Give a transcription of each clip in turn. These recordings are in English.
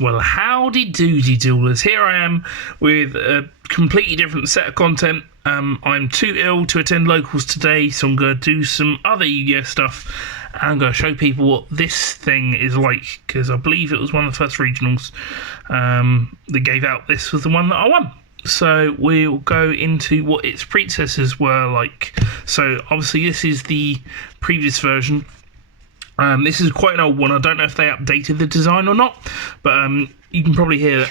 Well, howdy doody duelers. Here I am with a completely different set of content. I'm too ill to attend locals today, so I'm going to do some other Yu-Gi-Oh stuff. And I'm going to show people what this thing is like, because I believe it was one of the first regionals that gave out. This was the one that I won. So we'll go into what its predecessors were like. So obviously this is the previous version. This is quite an old one. I don't know if they updated the design or not, but you can probably hear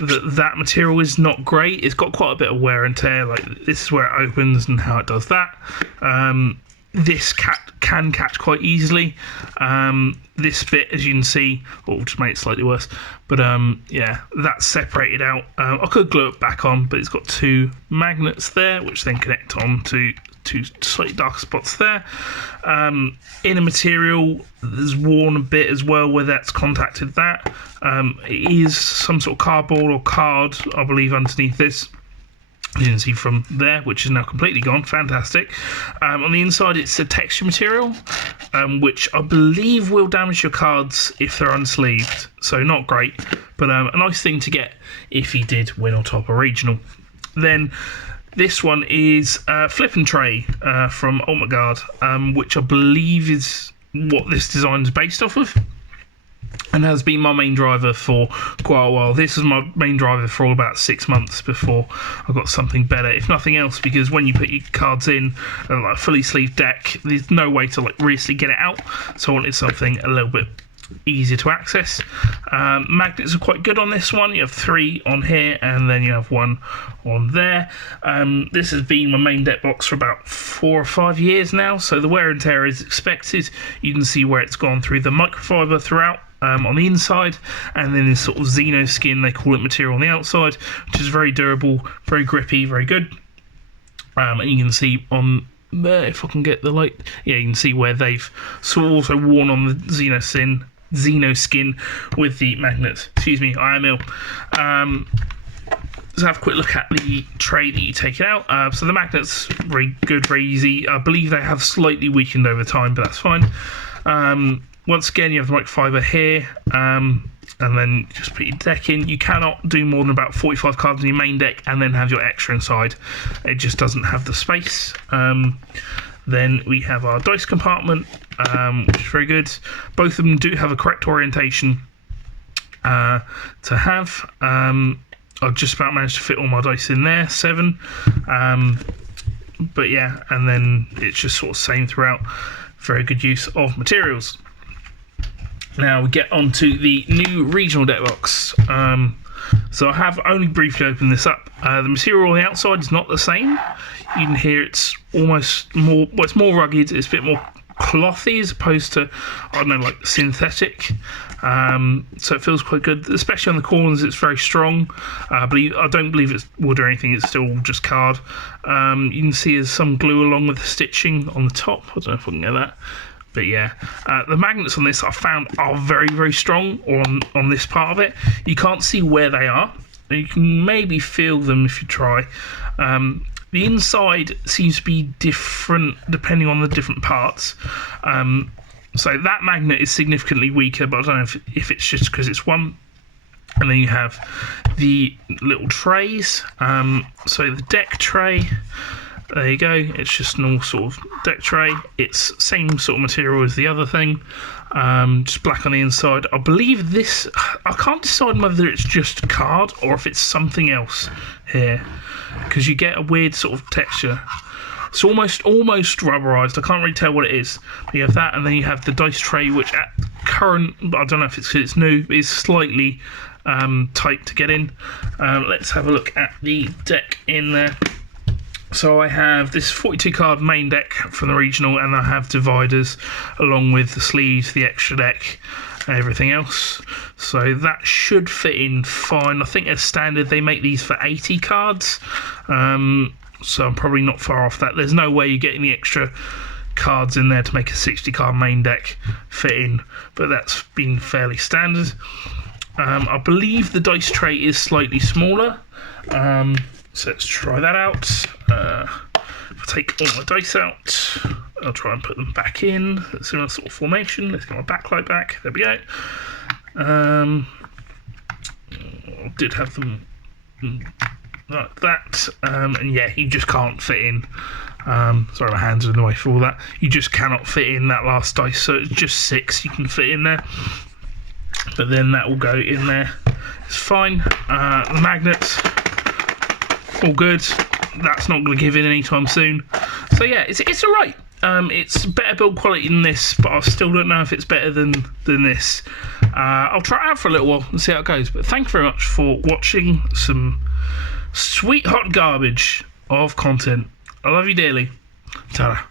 that material is not great. It's got quite a bit of wear and tear. Like, this is where it opens and how it does that. This can catch quite easily. This bit, as you can see, will just make it slightly worse. But yeah, that's separated out. I could glue it back on, but it's got two magnets there, which then connect on to two slightly darker spots there. Inner material is worn a bit as well, where that's contacted that. It is some sort of cardboard or card, I believe, underneath this. You can see from there, which is now completely gone. Fantastic. On the inside, it's a texture material, which I believe will damage your cards if they're unsleeved. So not great, but a nice thing to get if you did win or top a regional. Then this one is Flip and Tray from Ultimate Guard, which I believe is what this design is based off of, and has been my main driver for quite a while. This was my main driver for about 6 months before I got something better, if nothing else, because when you put your cards in like a fully sleeved deck, there's no way to like really get it out, so I wanted something a little bit easier to access. Magnets are quite good on this one. You have 3 on here, and then you have 1 on there. This has been my main deck box for about 4 or 5 years now, so the wear and tear is expected. You can see where it's gone through the microfiber throughout on the inside, and then this sort of Xeno skin, they call it, material on the outside, which is very durable, very grippy, very good. And you can see on there, if I can get the light, yeah, you can see where they've also worn on the Xeno skin with the magnets. Excuse me, I am ill. Let's have a quick look at the tray that you take it out. So the magnets, very good, very easy. I believe they have slightly weakened over time, but that's fine. Once again, you have the microfiber here, and then just put your deck in. You cannot do more than about 45 cards in your main deck and then have your extra inside. It just doesn't have the space. Then we have our dice compartment, which is very good. Both of them do have a correct orientation to have. I've just about managed to fit all my dice in there, 7. But yeah, and then it's just sort of same throughout. Very good use of materials. Now we get on to the new regional deck box. So I have only briefly opened this up. The material on the outside is not the same. You can hear it's almost more, well, it's more rugged, it's a bit more clothy as opposed to, I don't know, like synthetic. So it feels quite good, especially on the corners. It's very strong. I don't believe it's wood or anything, it's still just card. You can see there's some glue along with the stitching on the top. I don't know if I can get that. But yeah, the magnets on this I found are very, very strong on this part of it. You can't see where they are. You can maybe feel them if you try. The inside seems to be different depending on the different parts. So that magnet is significantly weaker, but I don't know if it's just because it's one. And then you have the little trays. So the deck tray, there you go. It's just an all sort of deck tray. It's same sort of material as the other thing, just black on the inside. I believe this, I can't decide whether it's just card or if it's something else here, because you get a weird sort of texture. It's almost rubberized. I can't really tell what it is. But you have that, and then you have the dice tray, which at current, I don't know if it's because it's new, is slightly tight to get in. Let's have a look at the deck in there. So I have this 42 card main deck from the regional, and I have dividers along with the sleeves, the extra deck, and everything else. So that should fit in fine. I think as standard they make these for 80 cards. So I'm probably not far off that. There's no way you're getting the extra cards in there to make a 60 card main deck fit in, but that's been fairly standard. I believe the dice tray is slightly smaller. So let's try that out. If I take all my dice out, I'll try and put them back in. Similar sort of formation. Let's get my backlight back. There we go. Did have them like that, and yeah, you just can't fit in. Sorry, my hands are in the way for all that. You just cannot fit in that last dice, so it's just 6 you can fit in there. But then that will go in there. It's fine. The magnets, all good. That's not going to give in anytime soon. So yeah, it's all right. It's better build quality than this, but I still don't know if it's better than this. I'll try it out for a little while and see how it goes. But thank you very much for watching some sweet hot garbage of content. I love you dearly. Ta-da.